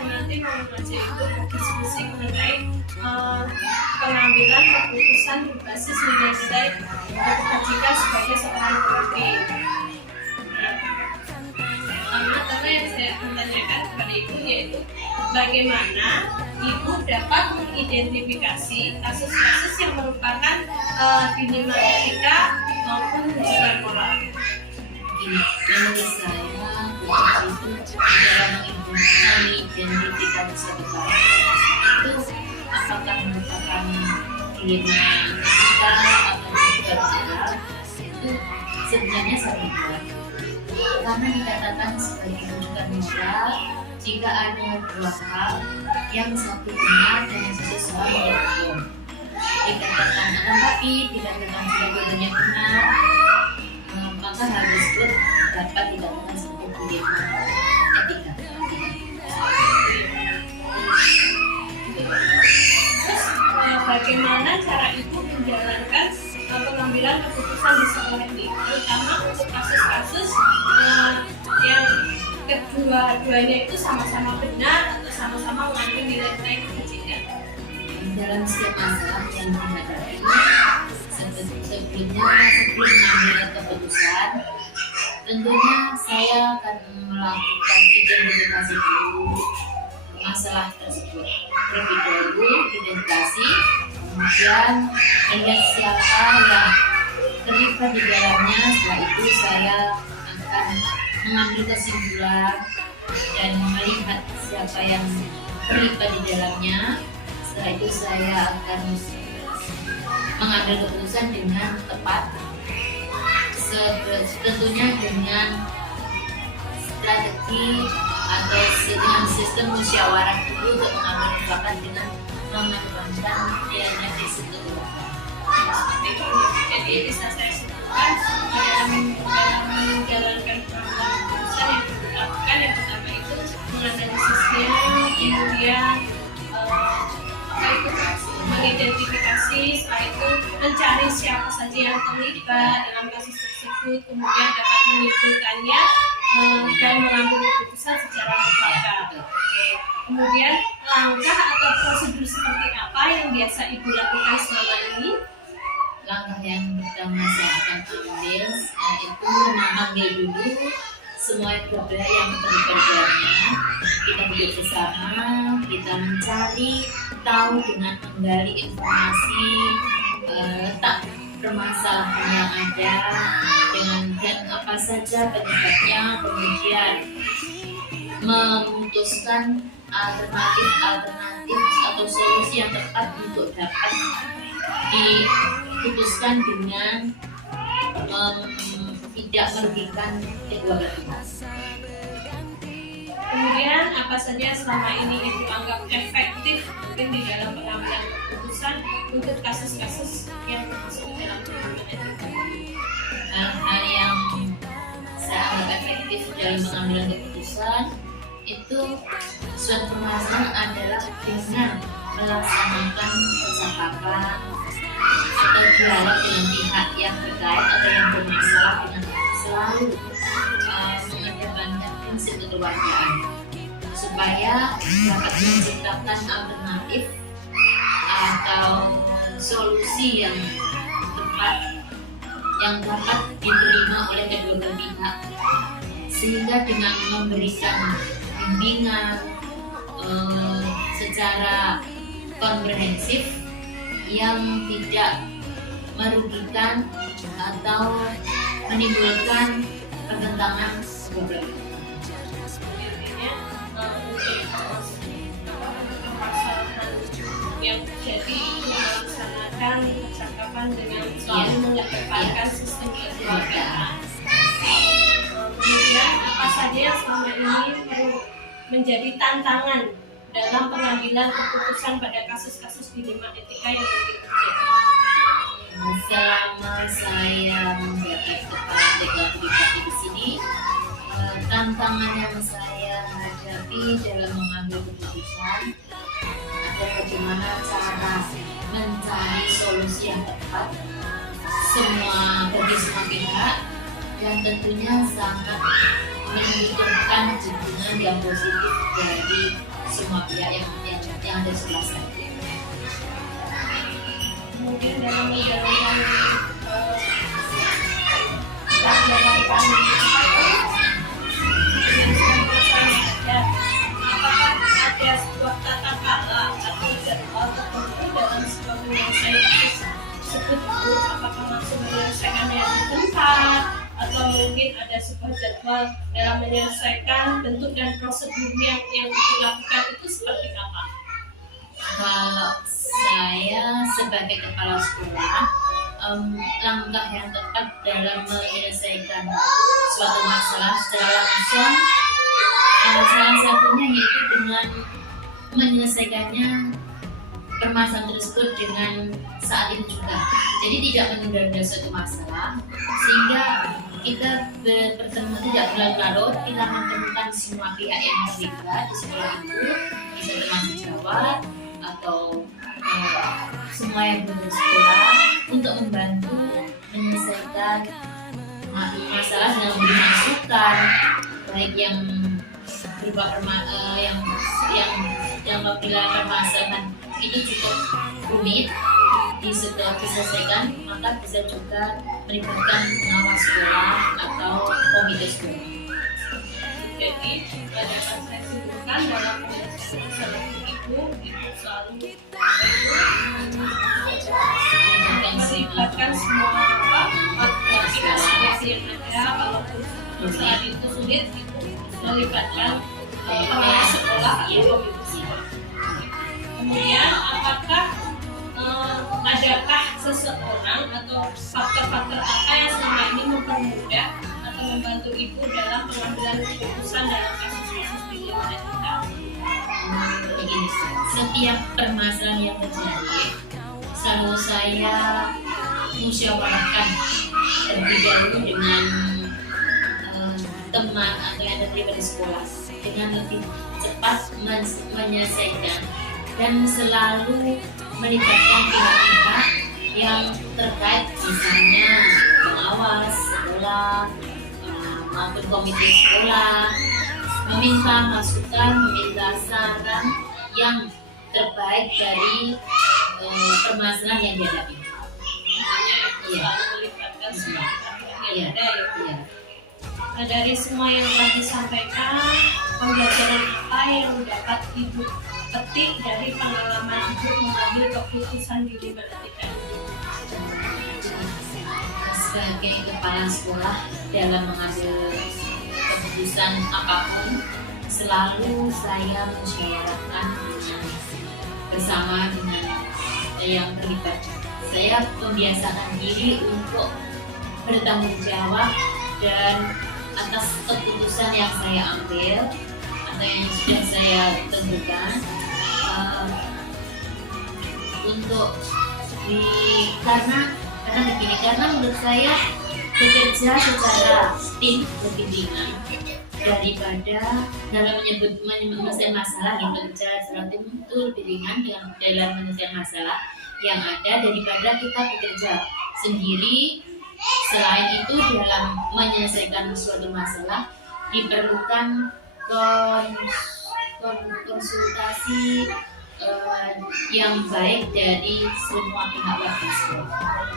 nanti mau belajar itu berdiskusi mengenai pengambilan keputusan berbasis nilai-nilai kebajikan sebagai seorang pemimpin. Karena yang saya menanyakan kepada Ibu yaitu bagaimana Ibu dapat mengidentifikasi kasus-kasus yang merupakan dilema etika maupun ujian moral. Menurut saya itu dalam mengidentifikasi suatu kasus itu apakah merupakan dilema etika atau ujian moral itu sebenarnya sama juga. Karena dikatakan sebagai ujian moral jika ada dua hal yang satu benar dan yang satu salah bohong. Dikatakan tapi dikatakan sebagai benar, maka hal tersebut dapat dikatakan sebagai dilema etika. Bagaimana cara Ibu menjalankan pengambilan keputusan di sekolah ini, terutama untuk kasus-kasus yang kedua-duanya itu sama-sama benar atau sama-sama mengandung nilai-nilai kebajikan. Dalam setiap masalah yang dihadapi, sebelum mengambil keputusan, tentunya saya akan melakukan identifikasi dulu masalah tersebut. Terlebih dahulu identifikasi, kemudian melihat siapa yang terlibat di dalamnya. Setelah itu saya akan mengambil kesimpulan dan melihat siapa yang terlibat di dalamnya. Setelah itu saya akan mengambil keputusan dengan tepat, tentunya dengan strategi atau dengan sistem musyawarah dulu untuk mengambil keputusan dengan mengedepankan nilainya di situ. Jadi bisa saya sebutkan dalam menjalankan pengambilan keputusan yang dilakukan, yang pertama itu menganalisisnya, kemudian mengidentifikasi, setelah itu mencari siapa saja yang terlibat dalam kasus tersebut, kemudian dapat menyimpulkannya dan mengambil keputusan secara mufakat. Kemudian langkah atau prosedur seperti apa yang biasa Ibu lakukan selama ini? Langkah yang pertama saya akan ambil yaitu mengambil dulu semua problem yang terlibat dalamnya. Kita duduk bersama, kita mencari tahu dengan menggali informasi letak permasalahan yang ada dan apa saja penyebabnya, kemudian memutuskan alternatif atau solusi yang tepat untuk dapat diputuskan dengan tidak merugikan kedua belah pihak. Kemudian apa saja selama ini Ibu anggap efektif mungkin di dalam pengambilan keputusan untuk kasus-kasus yang masuk dalam pengambilan etika? Hal yang saya anggap efektif dalam pengambilan keputusan itu suatu permasalahan adalah dengan melaksanakan kesepakatan atau dialog dengan pihak yang terkait atau yang bermasalah dengan selalu mengedepankan prinsip kekeluargaan supaya dapat menciptakan alternatif atau solusi yang tepat yang dapat diterima oleh kedua belah pihak, sehingga dengan memberikan bimbingan secara komprehensif yang tidak merugikan atau menimbulkan pertentangan kedua belah pihak. Yang terjadi melaksanakan percakapan dengan selalu mengedepankan sistem kekeluargaan. Kemudian apa saja yang selama ini perlu menjadi tantangan dalam pengambilan keputusan pada kasus-kasus dilema etika yang terjadi? Selama saya menjadi kepala lembaga pribadi di sini, tantangan yang saya hadapi dalam mengambil keputusan ada bagaimana cara mencari solusi yang tepat bagi semua pihak, dan tentunya sangat membutuhkan dukungan yang positif dari semua pihak yang ada di sebelah saya. Kemudian dalam menjalankan pelaksanaan kami apakah ada sebuah tata cara atau jadwal tertentu dalam sebuah penyelesaian tersebut itu, apakah langsung menyelesaikannya di tempat atau mungkin ada sebuah jadwal dalam menyelesaikan bentuk dan prosedurnya yang dilakukan itu seperti apa? Kalau saya sebagai kepala sekolah, langkah yang tepat dalam menyelesaikan suatu masalah secara langsung, salah satunya yaitu dengan menyelesaikannya permasalahan tersebut dengan saat itu juga. Jadi tidak menunda suatu masalah, sehingga kita bertemu tidak berlarut-larut, kita menemukan semua pihak yang terlibat di sekolah itu, bisa termasuk jawab atau semua yang bersekolah untuk membantu menyelesaikan masalah dengan memberi masukan, baik yang berupa yang apabila permasalahan itu cukup rumit diselesaikan, maka bisa juga melibatkan pengawas sekolah atau komite sekolah. Jadi dapat saya simpulkan dalam penyelesaian ibu itu selalu melibatkan semua aplikasi yang ada. Kalau saat itu sulit, itu melibatkan kepala sekolah atau komite sekolah. Kemudian apakah adakah seseorang atau faktor-faktor apa yang selama ini mempermudah atau membantu ibu dalam pengambilan keputusan dalam kasus-kasus di lingkungan kita? Begini, setiap permasalahan yang terjadi selalu saya musyawarahkan terlebih dahulu dengan teman atau yang terlibat di sekolah dengan lebih cepat menyelesaikan dan selalu melibatkan pihak-pihak yang terkait, misalnya pengawas sekolah maupun komite sekolah, meminta masukan, meminta saran yang terbaik dari permasalahan yang dihadapi. Iya. Melibatkan semua pihak yang ada ya. Iya. Nah, dari semua yang telah disampaikan, pembelajaran apa yang dapat ibu petik dari pengalaman ibu mengambil keputusan di lingkungan kita? Sebagai kepala sekolah dalam mengambil keputusan apapun, selalu saya musyawarahkan bersama dengan yang terlibat. Saya membiasakan diri untuk bertanggung jawab dan atas keputusan yang saya ambil atau yang sudah saya tentukan, karena menurut saya bekerja secara tim lebih ringan daripada dalam menyelesaikan masalah. Yang bekerja secara tim itu lebih ringan dalam menyelesaikan masalah yang ada daripada kita bekerja sendiri. Selain itu, dalam menyelesaikan suatu masalah diperlukan konsultasi yang baik dari semua pihak warga sekolah.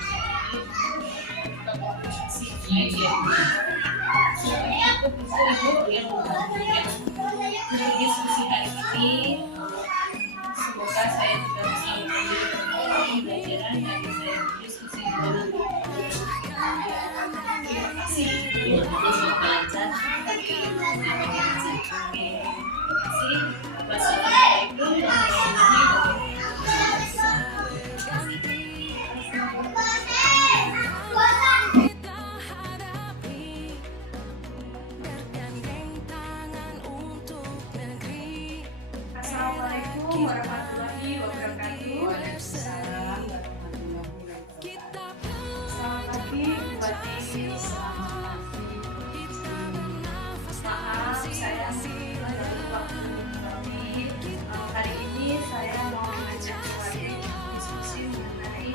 Diskusi hari ini, semoga saya juga bisa mengambil pelajaran dari saya diskusi ini. Terima kasih. Semoga lancar. Terima kasih. Wassalamualaikum warahmatullahi Assalamualaikum warahmatullahi wabarakatuh. Waalaikumsalam warahmatullahi wabarakatuh. Selamat pagi buat Desi. Selamat pagi. Maaf saya dari waktu kami. Hari ini saya mau mengajak diskusi mengenai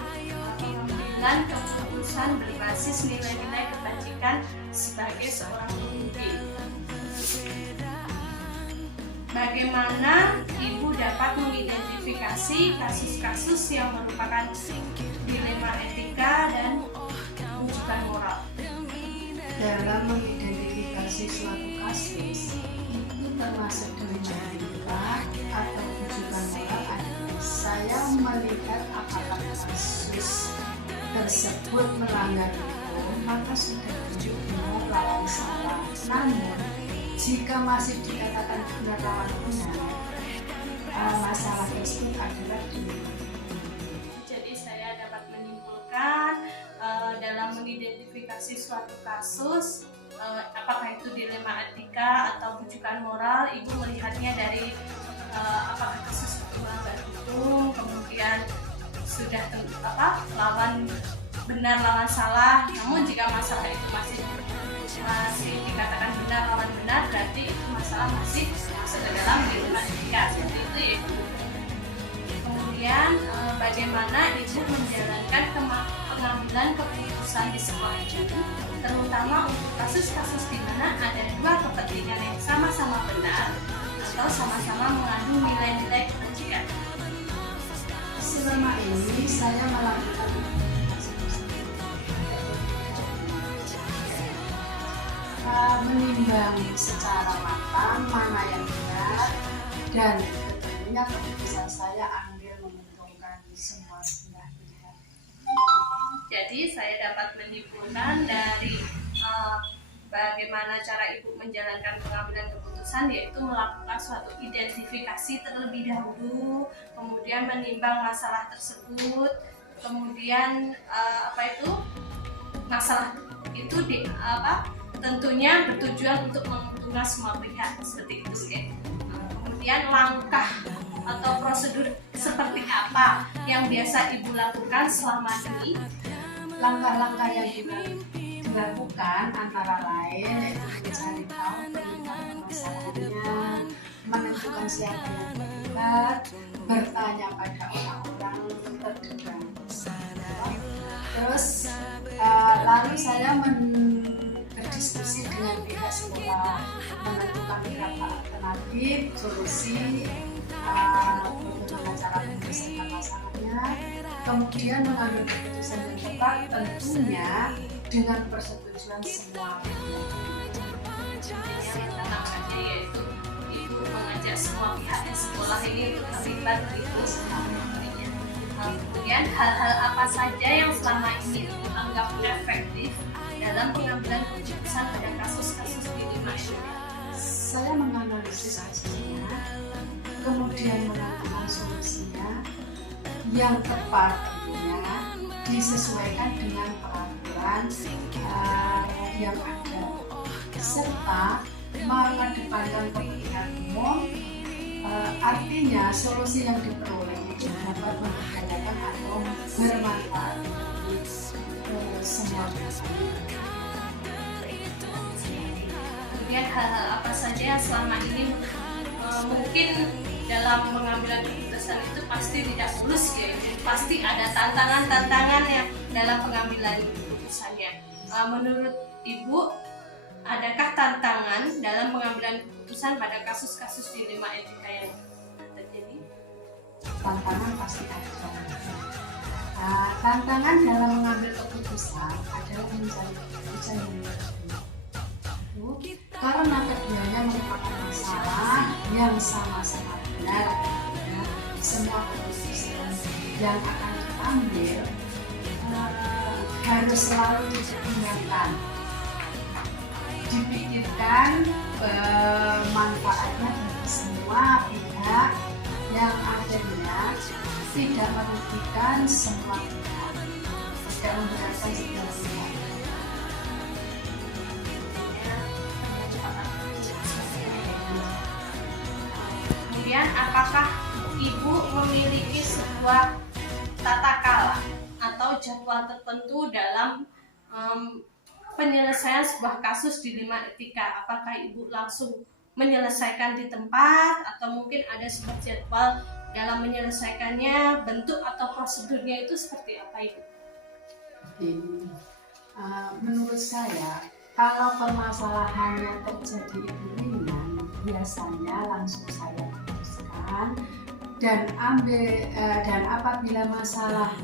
pengambilan keputusan berbasis nilai-nilai kebajikan sebagai seorang pemimpin. Bagaimana ibu mengidentifikasi kasus-kasus yang merupakan dilema etika dan rujukan moral. Dalam mengidentifikasi suatu kasus, itu termasuk dilema etika atau rujukan moral adalah saya melihat apakah kasus tersebut melanggar hukum, maka sudah benar lawan salah. Namun, jika masih dikatakan benar lawan benar, masalah tersebut adalah dilema. Jadi saya dapat menyimpulkan dalam mengidentifikasi suatu kasus, apakah itu dilema etika atau rujukan moral, Ibu melihatnya dari apakah kasus itu melanggar hukum, kemudian sudah lawan benar lawan salah. Namun jika masalah itu masih dikatakan benar lawan benar, berarti itu masalah masih masuk ke dalam dilema etika, seperti itu ya Ibu. Kemudian bagaimana Ibu menjalankan pengambilan keputusan di sekolah ini, terutama untuk kasus-kasus di mana ada dua kepentingan yang sama-sama benar atau sama-sama mengandung nilai-nilai kebajikan. Selama ini saya melakukan menimbang secara matang mana yang benar, dan tentunya keputusan saya ambil menguntungkan semua pihak. Jadi saya dapat menyimpulkan dari bagaimana cara Ibu menjalankan pengambilan keputusan, yaitu melakukan suatu identifikasi terlebih dahulu, kemudian menimbang masalah tersebut, kemudian masalah itu tentunya bertujuan untuk menguntungkan semua pihak, seperti itu ya. Kemudian langkah atau prosedur seperti apa yang biasa Ibu lakukan selama ini? Langkah-langkah yang dilakukan antara lain yaitu mencari tahu tentang masalahnya, menentukan siapa yang terlibat, bertanya pada orang-orang terdekat. Terus lalu saya berdiskusi dengan pihak sekolah, menentukan beberapa alternatif solusi bagaimana cara menyelesaikan masalahnya, kemudian mengambil keputusan yang tepat, tentunya dengan persetujuan semua pihak. Tenang saja, yaitu Ibu mengajak semua pihak di sekolah ini untuk terlibat itu semuanya. Kemudian hal-hal apa saja yang selama ini Ibu anggap efektif dalam pengambilan keputusan pada kasus-kasus dilema etika? Saya menganalisis kasusnya, kemudian menentukan solusinya yang tepat, tentunya disesuaikan dengan peraturan yang ada, serta mengedepankan kepentingan umum. Artinya solusi yang diperoleh itu dapat memberdayakan atau bermanfaat bagi semua pihak. Kemudian hal-hal apa saja yang selama ini mungkin dalam mengambil keputusan itu pasti tidak mulus ya, pasti ada tantangan-tantangan yang dalam pengambilan keputusannya. Menurut Ibu, adakah tantangan dalam pengambilan keputusan pada kasus-kasus dilema etika yang terjadi? Tantangan pasti ada. Tantangan dalam mengambil keputusan adalah mencari keputusan yang terbaik, karena keduanya merupakan masalah yang sama-sama benar. Semua keputusan yang akan diambil harus selalu dipertimbangkan, dipikirkan manfaatnya bagi semua pihak, yang akhirnya tidak merugikan semua pihak, tidak memberatkan semua pihak. Kemudian apakah Ibu memiliki sebuah tata kala atau jadwal tertentu dalam penyelesaian sebuah kasus dilema etika? Apakah Ibu langsung menyelesaikan di tempat atau mungkin ada sebuah jadwal dalam menyelesaikannya, bentuk atau prosedurnya itu seperti apa Ibu? Menurut saya, kalau permasalahannya terjadi itu ringan, biasanya langsung saya putuskan dan apabila masalah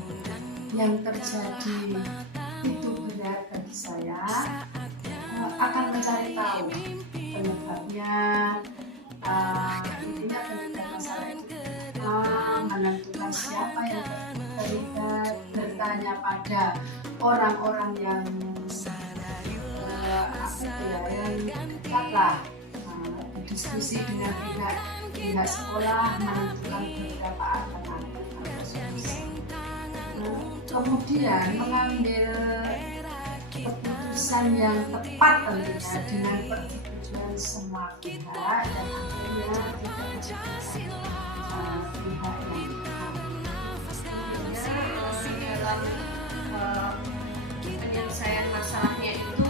yang terjadi itu berat bagi saya, akan mencari tahu penyebabnya, intinya penyebab masalah itu menentukan siapa yang terlibat, bertanya pada orang-orang yang yang dekat lah, berdiskusi dengan pihak sekolah, menentukan beberapa alternatif atau solusi. Kemudian mengambil keputusan yang tepat tentunya dengan persetujuan semua pihak, dan akhirnya tidak pihak yang dalam penyelesaian masalahnya itu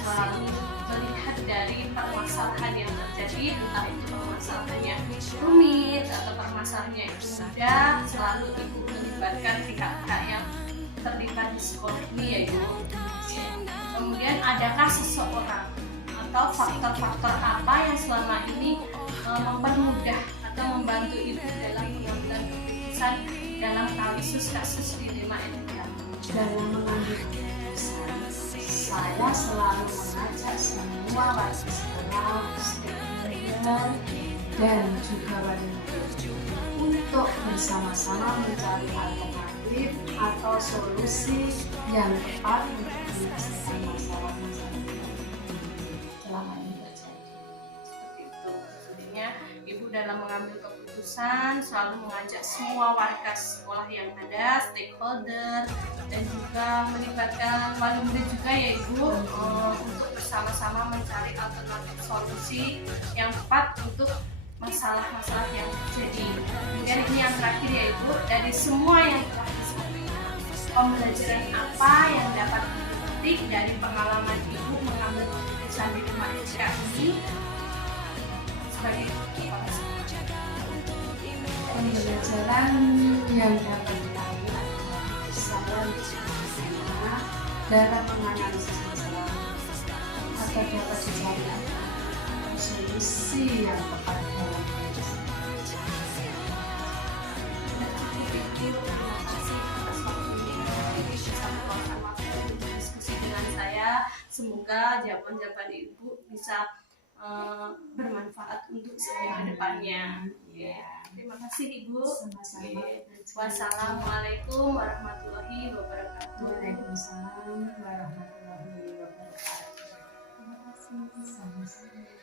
selalu melihat dari permasalahan yang terjadi, entah itu permasalahannya rumit atau permasalahannya itu mudah, selalu ibu melibatkan pihak-pihak yang terlibat di sekolah ini, yaitu kemudian adakah seseorang atau faktor-faktor apa yang selama ini mempermudah atau membantu ibu dalam pengambilan keputusan dalam kasus dilema etika. Dalam mengambil keputusan, saya selalu mengajak semua warga sekolah, stakeholder, dan juga wali murid untuk bersama-sama mencari alternatif atau solusi yang tepat untuk menyelesaikan masalah-masalah yang selama ini terjadi. Seperti itu. Sebenarnya ibu dalam mengambil keputusan selalu mengajak semua warga sekolah yang ada, stakeholder, dan juga melibatkan wali murid juga ya ibu, untuk bersama-sama mencari alternatif solusi yang tepat untuk masalah-masalah yang terjadi. Kemudian ini yang terakhir ya ibu, dari semua yang telah disampaikan, pembelajaran apa yang dapat dipetik dari pengalaman ibu mengambil keputusan di rumah etika ini sebagai kepala sekolah? Pembelajaran yang dapat diambil adalah saya dalam menganalisis masalah agar dapat dicari solusi yang tepat dalam diskusi dengan saya. Semoga jawaban-jawaban ibu bisa bermanfaat untuk saya ke depannya. Terima kasih ibu. sama-sama. Wassalamualaikum warahmatullahi wabarakatuh. Waalaikumsalam warahmatullahi wabarakatuh. Terima kasih. Sama-sama.